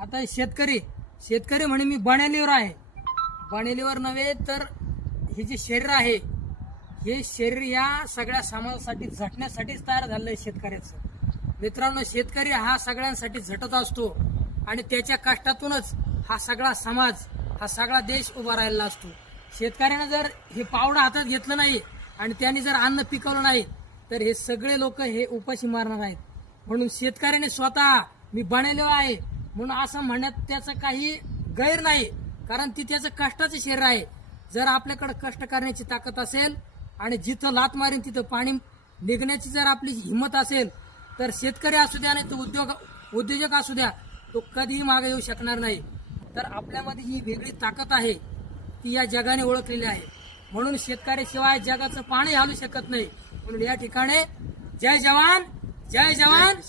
आता शेतकरी शेतकरी म्हणे मी बनेलीवर आहे, बनेलीवर नव्हे तर हे जे शरीर आहे हे शरीर या सगळ्या समाजासाठी झटण्यासाठीच तयार झालंय शेतकऱ्याचं. मित्रांनो, शेतकरी हा सगळ्यांसाठी झटत असतो आणि त्याच्या कष्टातूनच हा सगळा समाज, हा सगळा देश उभा राहिलेला असतो. शेतकऱ्यानं जर हे पावडं हातात घेतलं नाही आणि त्यांनी जर अन्न पिकवलं नाही तर हे सगळे लोक हे उपाशी मारणार आहेत. म्हणून शेतकऱ्याने स्वतः मी बनेलो आहे म्हणून असं म्हणण्यात त्याचं काही गैर नाही, कारण ती त्याचं कष्टाचं शरीर आहे. जर आपल्याकडे कष्ट करण्याची ताकद असेल आणि जिथं लात मारीन तिथं पाणी निघण्याची जर आपली हिंमत असेल तर शेतकरी असू द्या नाही तर उद्योजक असू द्या, तो कधीही मागे येऊ शकणार नाही. तर आपल्यामध्ये ही वेगळी ताकद आहे ती या जगाने ओळखलेली आहे. म्हणून शेतकऱ्याशिवाय जगाचं पाणी हलू शकत नाही. म्हणून या ठिकाणी जय जवान जय जवान